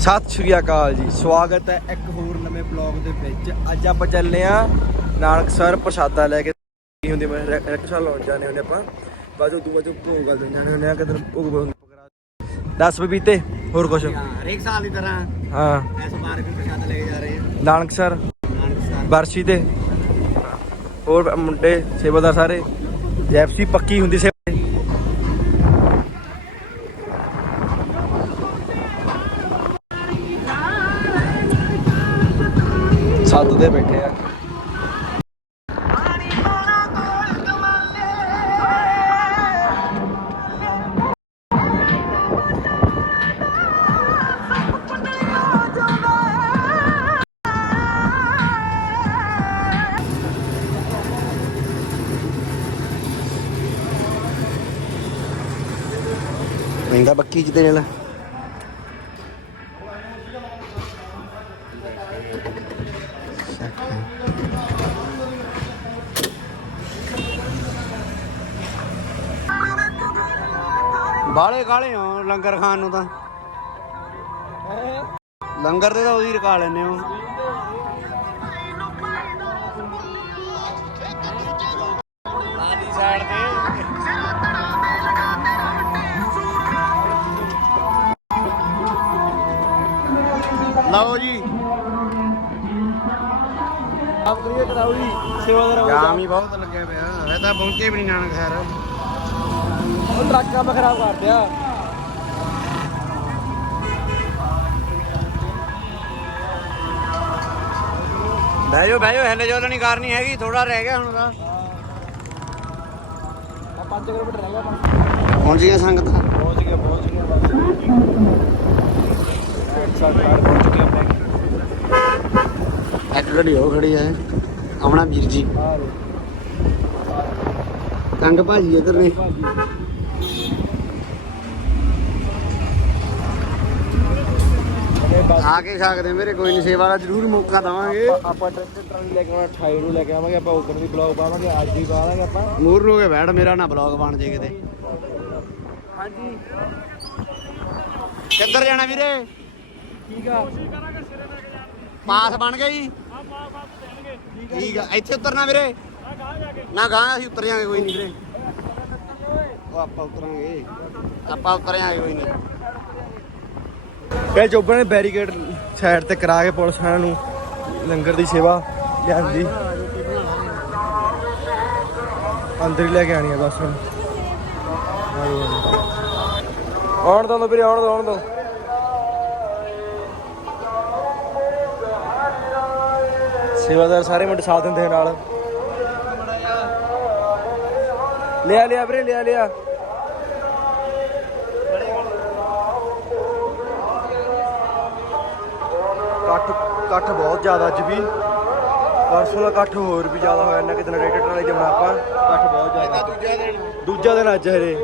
ਸਤਿ ਸ਼੍ਰੀ ਅਕਾਲ ਜੀ। ਸਵਾਗਤ ਹੈ ਇੱਕ ਹੋਰ ਨਵੇਂ ਬਲੌਗ ਦੇ ਵਿੱਚ। ਅੱਜ ਆਪਾਂ ਚੱਲੇ ਆ ਨਾਨਕਸਰ ਪ੍ਰਸ਼ਾਦਾ ਲੈ ਕੇ। ਕੀ ਹੁੰਦੀ ਮੈਂ ਰਿਕਸ਼ਾ ਲਾਉਣ ਜਾਣੇ ਹੁੰਦੇ ਆਪਾਂ। ਬਾਅਦ ਦੂਆ ਚੋਂ ਭੋਗ ਕਰ ਜਾਣੇ ਹੁੰਦੇ ਆ ਕਿਤੇ ਭੋਗ ਭੋਗ ਦੱਸ ਬਬੀਤੇ ਹੋਰ ਕੁਛ? ਹਰੇਕ ਸਾਲ ਦੀ ਤਰ੍ਹਾਂ ਹਾਂ। ਇਸ ਵਾਰ ਵੀ ਪ੍ਰਸ਼ਾਦ ਲੈ ਕੇ ਜਾ ਰਹੇ ਹਾਂ। ਨਾਨਕਸਰ। ਬਰਸ਼ੀ ਤੇ। ਹੋਰ ਮੁੰਡੇ ਸੇਵਾਦਾਰ ਸਾਰੇ। ਜੈਫਸੀ ਪੱਕੀ ਹੁੰਦੀ ਸੇ ਸੱਤ ਦੇ ਬੈਠੇ ਆ। ਮਹਿੰਗਾ ਬੱਕੀ ਚ ਤੇਰੇ ਨਾਲ। ਬਾਲੇ ਕਾਲੇ ਹੋ ਲੰਗਰ ਖਾਣ ਨੂੰ ਤਾਂ? ਲੰਗਰ ਤੇ ਤਾਂ ਉਹਦੀ ਰਕਾ ਲੈਨੇ ਹੋ। ਕਰੀਏ ਕਰਾਉਈ ਸੇਵਾਦਾਰ ਜਾਮ ਹੀ ਬਹੁਤ ਲੱਗਿਆ ਪਿਆ। ਇਹ ਤਾਂ ਪਹੁੰਚੇ ਵੀ ਨਹੀਂ ਨਾਨਕ ਖੈਰ ਉਹ ਟਰੱਕ ਕੰਮ ਖਰਾਬ ਕਰ ਦਿਆ। ਬਹਿ ਜਾਓ ਬਹਿ ਜਾਓ ਹਲੇ ਜੋ ਨਹੀਂ ਕਰਨੀ ਹੈਗੀ ਥੋੜਾ ਰਹਿ ਗਿਆ ਹੁਣ ਦਾ ਆ 5 ਕਿਲੋਮੀਟਰ ਰਹਿ ਗਿਆ ਪਹੁੰਚ ਗਈਆਂ ਸੰਗਤਾਂ? ਪਹੁੰਚ ਗਏ ਪਹੁੰਚ ਗਏ ਸਾਡੇ ਘਰ ਪਹੁੰਚ ਗੱਡੀ ਉਹ ਖੜੀ ਹੈ। ਆਪਣਾ ਵੀਰ ਜੀ। ਆ ਕੰਗ ਭਾਜੀ ਇਧਰ ਨੇ। ਆ ਕੇ ਸਕਦੇ ਮੇਰੇ ਕੋਈ ਨਹੀਂ ਸੇਵਾ ਦਾ ਜ਼ਰੂਰ ਮੌਕਾ ਦਵਾਂਗੇ। ਆਪਾਂ- ਟਰੈਕਟਰ ਟਰਾਲੀ ਲੈ ਕੇ ਆਉਣਾ 28 ਨੂੰ ਲੈ ਕੇ ਆਵਾਂਗੇ ਆਪਾਂ ਉਧਰ ਵੀ ਬਲੌਗ ਪਾਵਾਂਗੇ ਅੱਜ ਵੀ ਪਾਵਾਂਗੇ ਆਪਾਂ। ਮੂਰ ਨੂੰ ਹੋ ਕੇ ਬੈਠ ਮੇਰਾ ਨਾ ਬਲੌਗ ਬਣ ਜੇ ਕਿਤੇ। ਹਾਂਜੀ। ਕਿੱਧਰ ਜਾਣਾ ਵੀਰੇ? ਠੀਕ ਆ। ਪਾਸ ਬਣ ਗਿਆ ਜੀ ਠੀਕ ਆ। ਇੱਥੇ ਉਤਰਨਾ ਵੀਰੇ। ਨਾ ਗਾਂ ਅਸੀਂ ਉਤਰ ਜਾਾਂਗੇ ਕੋਈ ਨਹੀਂ ਵੀਰੇ। ਉਹ ਆਪਾਂ ਉਤਰਾਂਗੇ। ਆਪਾਂ ਉਤਰ ਜਾਾਂਗੇ ਕੋਈ ਨਹੀਂ। ਇਹ ਚੋਬਰ ਨੇ ਬੈਰੀਕੇਡ ਸਾਈਡ ਤੇ ਕਰਾ ਕੇ ਪੁਲਿਸ ਵਾਲਿਆਂ ਨੂੰ ਲੰਗਰ ਦੀ ਸੇਵਾ ਲਿਆਂਦੀ ਅੰਦਰ ਹੀ ਲੈ ਕੇ ਆਣੀ ਆ ਬਸ ਹੁਣ। ਆਉਣ ਦੋ, ਵੀਰੇ, ਆਉਣ ਦੋ ਆਉਣ ਦੋ। ਸੇਵਾਦਾਰ ਸਾਰੇ ਮੁੰਡੇ ਸਾਥ ਦਿੰਦੇ ਨਾਲ। ਲਿਆ ਲਿਆ ਵੀਰੇ ਲਿਆ ਲਿਆ। ਕੱਠ ਕੱਠ ਬਹੁਤ ਜ਼ਿਆਦਾ ਅੱਜ ਵੀ। ਪਰਸੋਂ ਦਾ ਕੱਠ ਹੋਰ ਵੀ ਜ਼ਿਆਦਾ ਹੋਇਆ ਨਾ ਕਿਤੇ ਜਨਰੇਟਰ ਵਾਲੇ ਜਮਾ ਆਪਾਂ। ਕੱਠ ਬਹੁਤ ਜ਼ਿਆਦਾ। ਦੂਜਾ ਦਿਨ। ਦੂਜਾ ਦਿਨ ਅੱਜ ਹਰੇ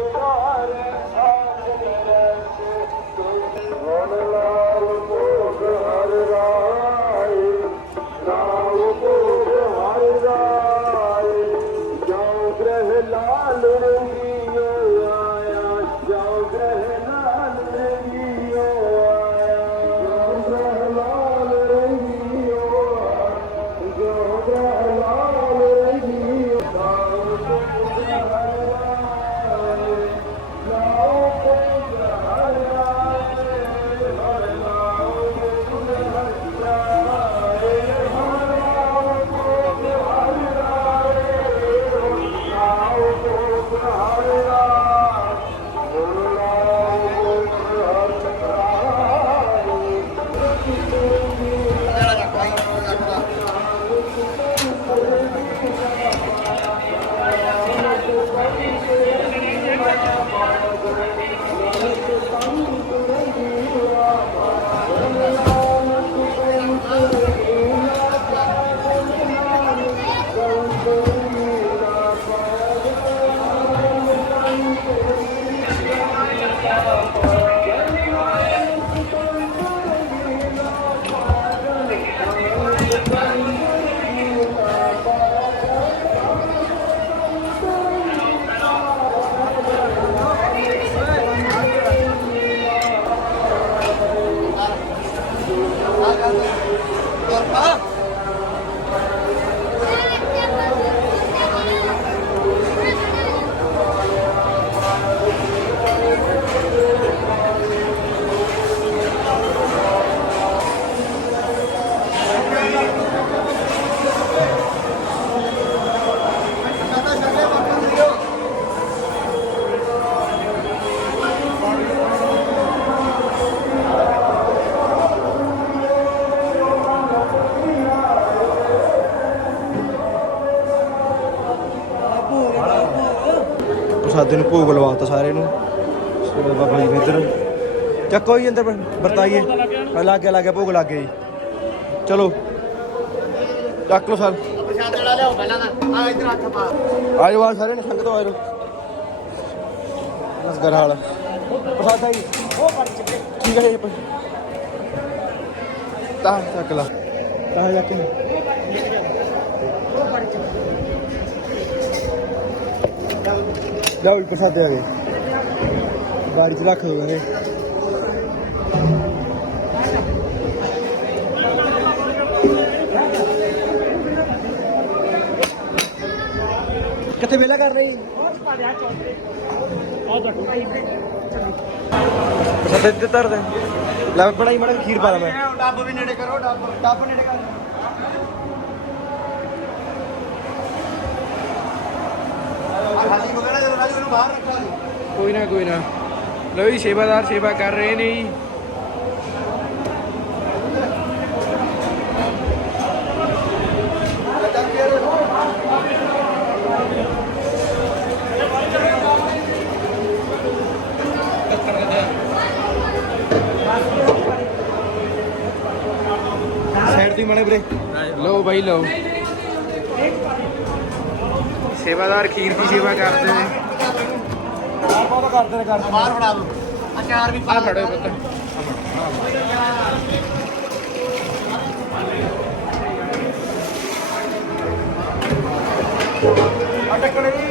ਪ੍ਰਸਾਦੇ ਨੂੰ ਭੋਗ ਲਵਾਤਾ ਸਾਰੇ ਨੂੰ। ਸੋ ਬਾਬਾ ਜੀ ਨੇ ਇੱਧਰ। ਚੱਕੋ ਜੀ ਅੰਦਰ ਵਰਤਾਈਏ। ਮੈਂ ਲੱਗ ਗਿਆ ਲੱਗ ਗਿਆ ਭੋਗ ਲੱਗ ਗਿਆ ਜੀ। ਚਲੋ। ਚੱਕ ਲਓ ਸਰ। ਪ੍ਰਸ਼ਾਦ ਵਾਲਾ ਲਿਆਓ ਪਹਿਲਾਂ ਤਾਂ ਆ ਇੱਧਰ ਹੱਥ ਪਾ ਆਜੋ ਆ ਸਾਰੇ ਨੇ ਸੰਗਤ ਆਜੋ। ਲੰਗਰ ਹਾਲ। ਪ੍ਰਸਾਦਾ ਜੀ। ਉਹ ਪੜ ਚੱਕੇ ਠੀਕ ਹੈ ਜੀ ਤਾਂ ਚੱਕ ਲਾ। ਤਾਂ ਜਾ ਕੇ ਲਓ ਜੀ ਪ੍ਰਸਾਦੇ ਆ ਗਏ ਬਾਰੀ ਚ ਰੱਖ ਦੋ ਕਹਿੰਦੇ ਕਿੱਥੇ ਵੇਲਾ ਕਰ ਰਹੀ? ਪ੍ਰਸਾਦੇ ਤੇ ਧਰ ਦੇ। ਲੈ ਬਣਾਈ ਮੜਾ ਖੀਰ ਪਾ ਲਾ ਮੈਂ। ਡੱਬ ਵੀ ਨੇੜੇ ਕਰੋ ਡੱਬ ਡੱਬ ਨੇੜੇ ਕਰ ਖਾਲੀ ਹੋ ਗਿਆ ਨਾ, ਜਦੋਂ ਰਾਜੂ ਬਾਹਰ ਰੱਖਾ ਕੋਈ ਨਾ ਕੋਈ ਨਾ। ਲੋ ਜੀ, ਸੇਵਾਦਾਰ ਸੇਵਾ ਕਰ ਰਹੇ ਨੇ ਜੀ। ਸਾਈਡ ਤੇ ਮਾੜੇ ਵੀਰੇ। ਲਓ ਬਾਈ, ਲਓ। ਸੇਵਾਦਾਰ ਖੀਰ ਦੀ ਸੇਵਾ ਕਰਦੇ ਨੇ। ਬਹੁਤ ਕਰਦੇ ਨੇ ਕਰਦੇ ਬਾਹਰ ਫੜਾ ਦੋ। ਅਚਾਰ ਵੀ ਆ ਫੜੋ ਪੁੱਤ ਆ ਟੱਕੜੇ ਜੀ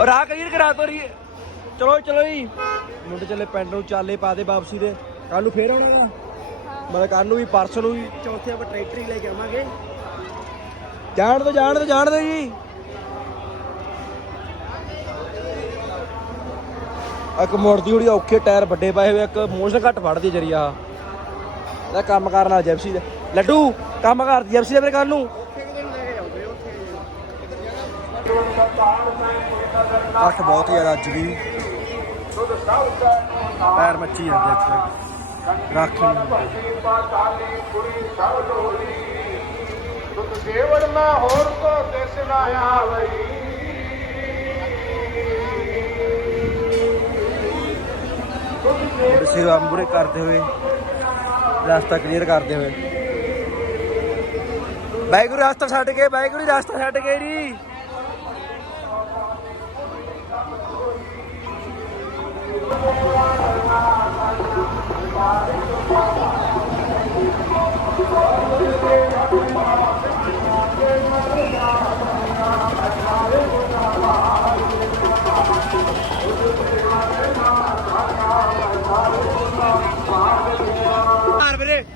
ਔਰ ਆ ਕਲੀਅਰ ਕਰਾ ਤੋ ਰਹੀ ਚਲੋ ਚਲੋ ਜੀ। ਮੁੰਡੇ ਚੱਲੇ ਪਿੰਡ ਨੂੰ ਚਾਲੇ ਪਾ ਦੇ ਵਾਪਸੀ ਦੇ। ਕੱਲ ਨੂੰ ਫੇਰ ਆਉਣਾ ਵਾ। ਮੈਂ ਕੱਲ ਨੂੰ ਵੀ ਪਰਸੋਂ ਨੂੰ ਵੀ। ਚੌਥੇ ਆਪਾਂ ਟਰੈਕਟਰ ਹੀ ਲੈ ਕੇ ਆਵਾਂਗੇ। ਜਾਣ ਦੋ ਜਾਣ ਦੋ ਜਾਣ ਦੋ ਜੀ। ਇੱਕ ਮੁੜਦੀ ਹੋੜੀ ਔਖੇ ਟਾਇਰ ਵੱਡੇ ਪਾਏ ਹੋਏ ਇੱਕ ਮੋਸ਼ਨ ਘੱਟ ਫੜਦੀ ਜਰੀਆ ਇਹਦਾ ਕੰਮ ਕਰਨ ਵਾਲਾ ਜੈਪਸੀ ਦਾ। ਲੱਡੂ ਕੰਮ ਕਰਦੀ ਜੈਪਸੀ ਦਾ ਮੇਰੇ ਕੱਲ ਨੂੰ। ਅੱਠ ਬਹੁਤ ਯਾਰ ਅੱਜ ਵੀ। ਪੈਰ ਮੱਚੀ ਜਾਂਦੇ ਇੱਥੇ। ਰੱਖ ਨਹੀਂ ਕੇਵਲ ਮੈਂ ਹੋਰ ਕੋ ਦਿਸ ਨਾ ਆਵਈ ਸੇਵਾ ਮੂਰੇ ਕਰਦੇ ਹੋਏ ਰਸਤਾ ਕਲੀਅਰ ਕਰਦੇ ਹੋਏ। ਵਾਹਿਗੁਰੂ ਰਸਤਾ ਛੱਡ ਕੇ ਵਾਹਿਗੁਰੂ ਰਸਤਾ ਛੱਡ ਕੇ ਜੀ।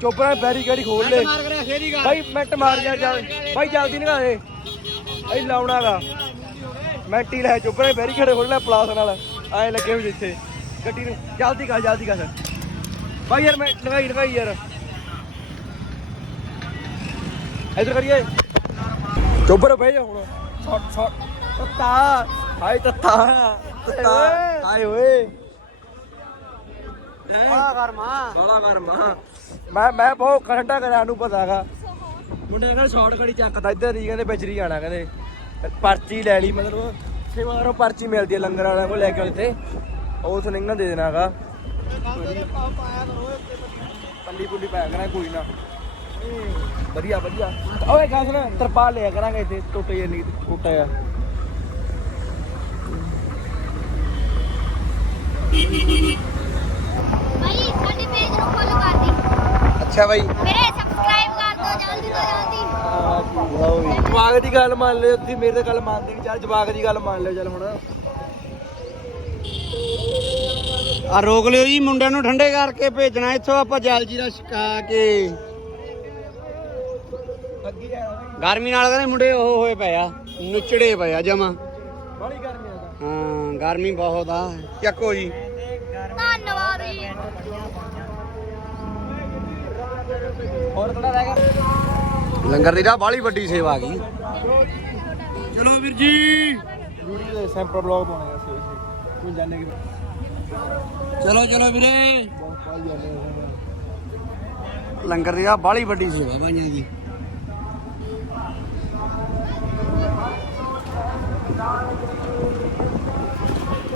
ਵੀਰੇ ਚੋਪਰਾ ਬੈਰੀਕੇਡ ਖੋਲ ਲੈ ਮਾਰ ਕਰਿਆ ਫੇਰ ਹੀ ਗਾ ਬਾਈ ਮਿੰਟ ਮਾਰ ਜਾ ਜਾ। ਬਾਈ ਜਲਦੀ ਨਿਕਾ ਦੇ ਐ ਲਾਉਣਾ ਦਾ ਮਿੰਟ ਲੈ ਚੋਪਰਾ ਬੈਰੀਕੇਡ ਖੋਲਣਾ ਪਲਾਸ ਨਾਲ। ਐ ਲੱਗੇ ਹੋਏ ਜਿੱਥੇ। ਗੱਡੀ ਨੂੰ। ਜਲਦੀ ਕਰ ਜਲਦੀ ਕਰ। ਬਾਈ ਯਾਰ ਮੈਂ ਲਗਾਈ ਲਗਾਈ ਯਾਰ। ਇਧਰ ਕਰੀਏ। ਚੋਪਰ ਬਹਿ ਜਾ ਹੁਣ। ਛੱਟ ਛੱਟ। ਤੱਤਾ। ਹਾਏ ਤੱਤਾ। ਤੱਤਾ। ਹਾਏ ਓਏ। ਕਰ ਮਾਂ ਮੈਂ ਮੈਂ ਬਹੁਤ ਖੰਡਾ ਕਰਿਆ ਨੂੰ ਪਤਾਗਾ ਮੁੰਡੇ ਕਹਿੰਦੇ ਸ਼ਾਰਟ ਕੜੀ ਚੱਕਦਾ ਇੱਧਰ ਹੀ ਕਹਿੰਦੇ ਵਿਚਰੀ ਜਾਣਾ ਕਹਿੰਦੇ। ਪਰਚੀ ਲੈ ਲਈ ਮਤਲਬ ਸੇਵਾਰੋਂ ਪਰਚੀ ਮਿਲਦੀ ਹੈ ਲੰਗਰ ਵਾਲਿਆਂ ਕੋਲ ਲੈ ਕੇ ਤੇ ਉਹ ਉਥੋਂ ਨਿੰਗਣ ਦੇ ਦੇਣਾਗਾ ਪੱਲੀ ਪੁੱਲੀ ਪਾਇਆ ਕਰਾਂ ਕੋਈ ਨਾ। ਵਧੀਆ ਵਧੀਆ। ਓਏ ਗੱਲ ਸੁਣ ਤਰਪਾਲ ਲਿਆ ਕਰਾਂਗੇ ਇੱਥੇ ਟੁੱਟੇ ਜੇ ਨਹੀਂ ਟੁੱਟਾ ਆ ਭਾਈ ਸਾਡੇ ਪੇਜ ਨੂੰ ਫੋਲੋ ਕਰ ਦੀ। ਅੱਛਾ ਬਾਈ। ਮੇਰੇ ਸਬਸਕ੍ਰਾਈਬ ਕਰ ਦੋ ਜਲਦੀ ਤੋਂ ਜਲਦੀ। ਜਵਾਗ ਦੀ ਗੱਲ ਮੰਨ ਲਿਓ ਤੁਸੀਂ ਮੇਰੇ ਤੇ ਗੱਲ ਮੰਨਦੇ ਨਹੀਂ ਚੱਲ ਜਵਾਗ ਦੀ ਗੱਲ ਮੰਨ ਲਿਓ ਚੱਲ ਹੁਣ। ਆ ਰੋਕ ਲਿਓ ਜੀ ਮੁੰਡਿਆਂ ਨੂੰ ਠੰਡੇ ਕਰਕੇ ਭੇਜਣਾ ਇੱਥੋਂ ਆਪਾਂ ਜਲ ਜੀਰਾ ਛਕਾ ਕੇ। ਅੱਗੀ ਜਾਣਾ ਗਰਮੀ ਨਾਲ ਕਹਿੰਦੇ ਮੁੰਡੇ ਉਹ ਹੋਏ ਪਏ ਆ ਨੁਚੜੇ ਪਏ ਆ ਜਮਾ। ਬੜੀ ਗਰਮੀ ਆ ਤਾਂ। ਹਾਂ ਗਰਮੀ ਬਹੁਤ ਆ। ਚੱਕੋ ਜੀ ਧੰਨਵਾਦ ਜੀ ਹੋਰ ਥੋੜਾ ਰਹਿ ਗਿਆ। ਲੰਗਰ ਦੀ ਤਾਂ ਬਾਹਲੀ ਵੱਡੀ ਸੇਵਾ ਆ ਗਈ। ਚਲੋ ਵੀਰ ਜੀ। ਵੀਡੀਓ ਦੇ ਸੈਂਪਲ ਬਲੌਗ ਪਾਉਣੇ ਆ ਸੀ ਤੂੰ ਜਾਣੇ ਕਿ ਚਲੋ ਚਲੋ ਵੀਰੇ। ਲੰਗਰ ਦੀ ਤਾਂ ਬਾਹਲੀ ਵੱਡੀ ਸੇਵਾ ਭਾਈਆਂ ਦੀ।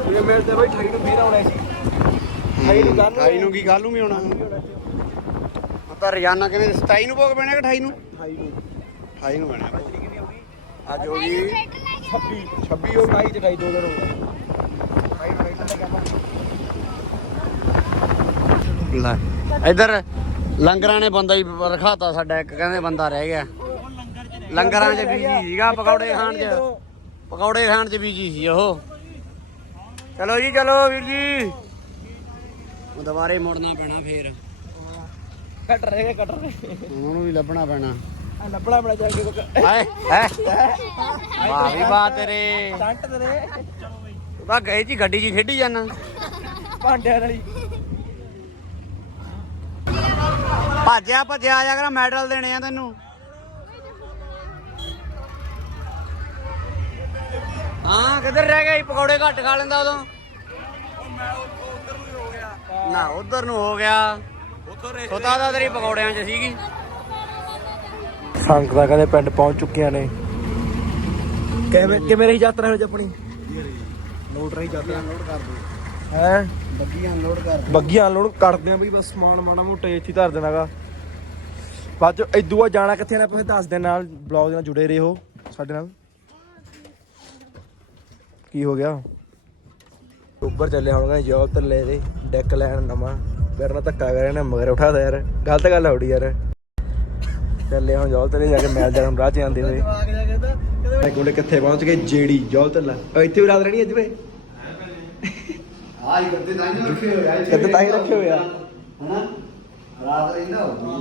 ਇਹ ਮੇਰੇ ਤੇ ਬਈ ਠਾਈ ਨੂੰ ਫੇਰ ਆਉਣਾ ਸੀ। ਠਾਈ ਨੂੰ ਕੱਲ ਠਾਈ ਨੂੰ ਕੀ ਕੱਲ ਨੂੰ ਵੀ ਆਉਣਾ ਆਪਾਂ ਰੋਜ਼ਾਨਾ ਕਹਿੰਦੇ 27 ਨੂੰ ਭੋਗ ਪੈਣਾ ਕਿ 28 ਨੂੰ? ਠਾਈ ਨੂੰ। 28 ਨੂੰ ਪੈਣਾ ਅੱਜ ਹੋ ਗਈ? 26 26 ਹੋ ਗਈ ਤੇ 22 ਦੋ ਦਿਨ ਹੋ ਗਏ। ਲੈ ਇੱਧਰ ਲੰਗਰਾਂ ਨੇ ਬੰਦਾ ਹੀ ਰਖਾਤਾ ਸਾਡਾ ਇੱਕ ਕਹਿੰਦੇ ਬੰਦਾ ਰਹਿ ਗਿਆ। ਲੰਗਰਾਂ 'ਚ ਬੀਜੀ ਸੀਗਾ ਪਕੌੜੇ ਖਾਣ 'ਚ। ਪਕੌੜੇ ਖਾਣ 'ਚ ਬੀਜੀ ਸੀ ਉਹ। ਚਲੋ ਜੀ ਚਲੋ ਵੀਰ ਜੀ। ਉਹ ਦੁਬਾਰੇ ਮੁੜਨਾ ਪੈਣਾ ਫੇਰ। ਕੱਟ ਰਹੇ ਕੱਟ ਰਹੇ ਉਹਨਾਂ ਨੂੰ ਵੀ ਲੱਭਣਾ ਪੈਣਾ। ਆ ਲੱਭਣਾ ਬੜਾ ਜਾ ਕੇ ਹਾਏ ਹੈ ਵਾਹ ਵੀ ਵਾਹ ਤੇਰੇ। ਟੰਟ ਤੇਰੇ। ਤੂੰ ਤਾਂ ਗਏ ਜੀ ਗੱਡੀ 'ਚ ਖੇਡੀ ਜਾਣਾ ਭਾਂਡਿਆਂ ਵਾਲੀ। ਭੱਜਿਆ ਭੱਜਿਆ ਆ ਜਾ ਕਰ ਮੈਡਲ ਦੇਣੇ ਆ ਤੈਨੂੰ। ਹਾਂ ਕਿੱਧਰ ਰਹਿ ਗਿਆ? ਪਕੌੜੇ ਘੱਟ ਖਾ ਲੈਂਦਾ ਉਦੋਂ। ਨਾ ਉਧਰ ਨੂੰ ਹੋ ਗਿਆ। ਸੁਤਾ ਦਾ ਤੇਰੀ ਪਕੌੜਿਆਂ 'ਚ ਸੀਗੀ। ਸੰਗਤਾਂ ਕਹਿੰਦੇ ਪਿੰਡ ਪਹੁੰਚ ਚੁੱਕੀਆਂ ਨੇ। ਕਿਵੇਂ ਕਿਵੇਂ ਰਹੀ ਯਾਤਰਾ ਵਿੱਚ ਆਪਣੀ? ਲੋਡ ਰਹੀ ਯਾਤਰਾ। ਲੋਡ ਕਰ ਦੋ ਹੈ? ਬੱਗੀਆਂ ਲੋਡ ਕਰ ਬੱਗੀਆਂ ਲੋਡ ਕਰਦੇ ਆ ਬਈ ਬਸ ਸਮਾਨ ਮਾੜਾ ਮੋਟਾ ਇੱਥੇ ਧਰ ਦੇਣਾਗਾ। ਬਾਅਦ ਚ ਇਦੂ ਆ ਜਾਣਾ ਕਿੱਥੇ ਨੇ ਫਿਰ ਦੱਸ ਦੇ ਨਾਲ ਬਲੌਗ ਨਾਲ ਜੁੜੇ ਰਹੋ ਸਾਡੇ ਨਾਲ। ਕੀ ਹੋ ਗਿਆ? ਉੱਪਰ ਚੱਲੇ ਹੁਣ ਜੋਬ ਤੇ ਲੈ ਦੇ ਡੈਕ ਲੈਣ ਨਵਾਂ। ਮੇਰੇ ਨਾਲ ਧੱਕਾ ਕਰਿਆ ਨੇ ਮਗਰ ਉਠਾਦਾ ਯਾਰ। ਗਲਤ ਗੱਲ ਹੋੜੀ ਯਾਰ। ਚੱਲੇ ਹੁਣ ਜੋਬ ਤੇ ਜਾ ਕੇ ਮੈਚ ਦਾ ਰਾਹ ਚ ਜਾਂਦੇ ਹੋਏ। ਇਹ ਕੋਲੇ ਕਿੱਥੇ ਪਹੁੰਚ ਗਏ? ਜੇੜੀ ਜੋਬ ਤੇ ਲਾ ਇੱਥੇ ਵੀ ਰਾਤ ਰਹਿਣੀ ਅੱਜ ਵੇ? ਆਹ ਹੀ ਕਰਦੇ ਤਾਂ ਨਹੀਂ ਰੱਖੇ ਹੋਇਆ ਕਿੱਥੇ ਤਾਂ ਹੀ ਰੱਖੇ ਹੋਏ ਆ। ਹਨਾ? ਰਾਤ ਰਹਿੰਦਾ ਹੋਊ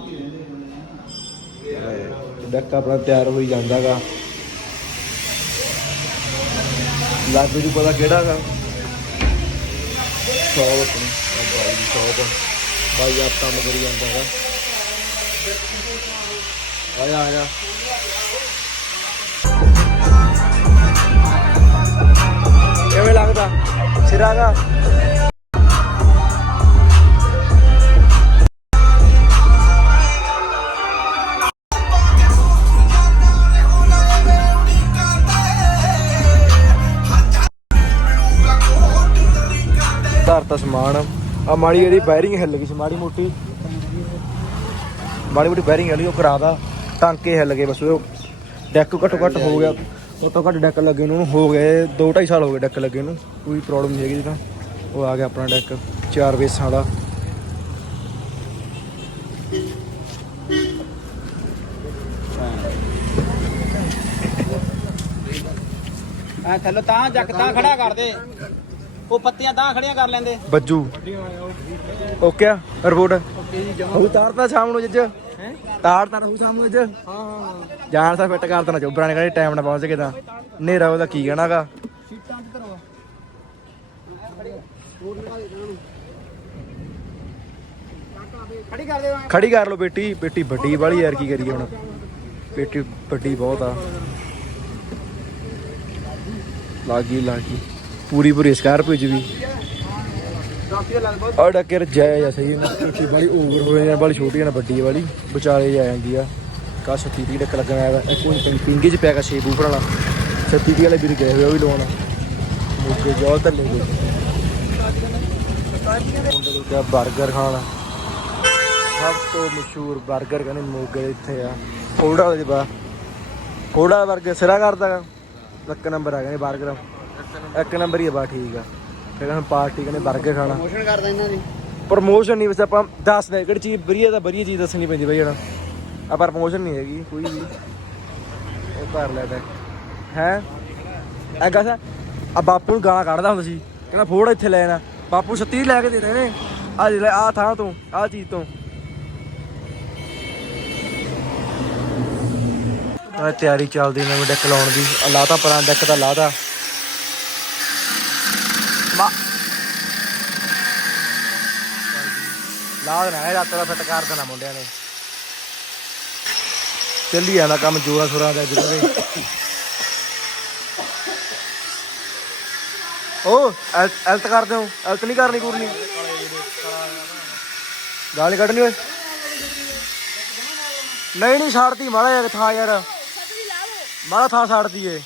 ਡੱਕ ਆਪਣਾ ਤਿਆਰ ਹੋਈ ਜਾਂਦਾਗਾ। ਲਾਗੂ ਜੀ ਪਤਾ ਕਿਹੜਾ ਗਾ। ਦੀ ਸ਼ੌਪ ਬਾਈ ਆਪ ਕੰਮ ਕਰੀ ਜਾਂਦਾਗਾ ਆਇਆ ਆਇਆ। ਕਿਵੇਂ ਲੱਗਦਾ? ਸਿਰਾਗਾ ਧਰਤਾ ਸਮਾਨ ਆ ਮਾੜੀ ਜਿਹੜੀ ਬੈਰਿੰਗ ਹਿੱਲ ਗਈ ਸੀ, ਮਾੜੀ ਮੋਟੀ। ਮਾੜੀ ਮੋਟੀ ਬੈਰਿੰਗ ਹਿੱਲ ਗਈ, ਉਹ ਕਰਾਦਾ ਟਾਂਕੇ ਹਿੱਲ ਗਏ ਬਸ, ਉਹ ਡੈਕ ਘੱਟੋ ਘੱਟ ਹੋ ਗਿਆ। ਉਹ ਤੋਂ ਘੱਟ ਡੈਕ ਲੱਗੇ ਨੂੰ, ਹੋ ਗਏ 2 2.5 ਸਾਲ ਹੋ ਗਏ ਡੈਕ ਲੱਗੇ ਨੂੰ। ਕੋਈ ਪ੍ਰੋਬਲਮ ਨਹੀਂ ਹੈਗੀ ਤਾਂ। ਉਹ ਆ ਗਿਆ ਆਪਣਾ ਡੈਕ ਚਾਰ ਵੇਸਾਂ ਦਾ। ਐ ਥੱਲੇ ਤਾਂ ਜੱਕ ਤਾਂ ਖੜਾ ਕਰ ਦੇ। ਉਹ ਪੱਤੀਆਂ ਤਾਂ ਖੜੀਆਂ ਕਰ ਲੈਂਦੇ। ਬੱਜੂ। ਓਕੇ ਆ ਰਿਪੋਰਟ। ਉਹ ਤਾਰਤਾ ਸ਼ਾਮ ਨੂੰ ਜੱਜ। ਤਾਰ ਤਾਂ ਰਹੂ ਸ਼ਾਮ ਨੂੰ ਅੱਜ ਹਾਂ ਜਾਣ ਸਾ ਫਿੱਟ ਕਰ ਦੇਣਾ ਚੋਬਰਾਂ ਨੇ ਕਹਿੰਦੇ ਟਾਈਮ ਨਾਲ ਪਹੁੰਚ ਕੇ ਤਾਂ। ਹਨੇਰਾ ਉਹਦਾ ਕੀ ਕਹਿਣਾਗਾ ਖੜੀ ਕਰ ਦੇ ਖੜੀ ਕਰ ਲਓ ਬੇਟੀ ਬੇਟੀ ਵੱਡੀ ਵਾਲੀ ਯਾਰ ਕੀ ਕਰੀਏ ਹੁਣ। ਬੇਟੀ ਵੱਡੀ ਬਹੁਤ ਆ। ਲਾਗੀ ਲਾਗੀ। ਪੂਰੀ ਪੂਰੀ स्कॉर्पियो च ਵੀ ਆ ਡੱਕਰ ਜਾਇਆ ਜਾਂ ਸਹੀ ਕਿ ਬੜੀ ਓਵਰ ਹੋ ਜਾਂ ਬੜੀ ਛੋਟੀ ਨਾ ਵੱਡੀ ਵਾਲੀ। ਵਿਚਾਲੇ ਜਾ ਜਾਂਦੀ ਆ। ਕਾ 36 ਦੀ ਡੱਕ ਲੱਗਣਾ ਆ। ਕੋਈ ਪਿੰਗੇ ਚ ਪਿਆ ਕਾ ਛੇ ਬੂਫਰ ਵਾਲਾ। 36 ਦੀ ਵਾਲੇ ਵੀਰ ਗਏ ਹੋਏ ਉਹ ਵੀ ਲਵਾਉਣਾ ਮੁੱਕੇ ਜੋ ਥੱਲੇ ਗਏ ਬਰਗਰ ਖਾਣਾ। ਸਭ ਤੋਂ ਮਸ਼ਹੂਰ 버ਗਰ ਕਹਿੰਦੇ ਮੋਗੇ ਇੱਥੇ ਆ। ਫੋੜਾ ਵਾਲੇ ਦੇ ਬਾ ਫੋੜਾ 버ਗਰ ਸਿਰਾ ਕਰਦਾ ਲੱਕ ਨੰਬਰ ਆ ਕਹਿੰਦੇ 버ਗਰ ਇੱਕ ਨੰਬਰ ਹੀ ਆ ਬਾ ਠੀਕ ਆ। ਫਿਰ ਹੁਣ ਪਾਰਟੀ ਕਹਿੰਦੇ 버ਗਰ ਖਾਣਾ। ਪ੍ਰਮੋਸ਼ਨ ਕਰਦਾ ਇਹਨਾਂ ਦੀ ਪ੍ਰਮੋਸ਼ਨ ਨਹੀਂ ਵੈਸੇ ਆਪਾਂ ਦੱਸਦੇ ਕਿਹੜੀ ਚੀਜ਼ ਵਧੀਆ ਤਾਂ ਵਧੀਆ ਚੀਜ਼ ਦੱਸਣੀ ਪੈਂਦੀ ਬਈ ਜਣਾ ਆਪਾਂ ਪ੍ਰਮੋਸ਼ਨ ਨਹੀਂ ਹੈਗੀ ਕੋਈ ਵੀ। ਉਹ ਕਰ ਲੈ ਬੈ ਹੈ? ਐ ਗਾ ਆ ਬਾਪੂ ਨੂੰ ਗਾਲਾਂ ਕੱਢਦਾ ਹੁੰਦਾ ਸੀ। ਕਹਿੰਦਾ ਫੋੜ ਇੱਥੇ ਲੈਣਾ ਬਾਪੂ ਸੱਤੀ ਲੈ ਕੇ ਦੇ ਨੇ ਆ ਲੈ ਆ ਥਾਂ ਤੋਂ ਆ ਚੀਜ਼ ਤੋਂ। ਆ ਤਿਆਰੀ ਚੱਲਦੀ ਨਵੇਂ ਡੈਕ ਲਾਉਣ ਦੀ। ਲਾਤਾ ਪਰਾਂ ਡੈਕ ਦਾ ਲਾਤਾ। ਲਾ ਦੇਣਾ ਹੈ, ਰਾਤ ਦਾ ਫਿੱਟ ਕਰ ਦੇਣਾ ਮੁੰਡਿਆਂ ਨੇ। ਚੱਲੀ ਜਾਂਦਾ ਕੰਮ ਜੋਰਾ ਸੁਰਾ ਦਾ ਜਿਹੜੇ ਓ ਐਲਟ ਕਰਦੇ ਹੋ ਐਲਟ ਨਹੀਂ ਕਰਨੀ ਕਰਨੀ। ਗਾਲ ਨੀ ਕੱਢਣੀ ਓਏ। ਨਹੀਂ ਨਹੀਂ ਛੱਡਦੀ ਮਾੜਾ ਯਾਰ ਥਾਂ ਯਾਰ। ਮਾੜਾ ਥਾਂ ਛੱਡਦੀ ਏ।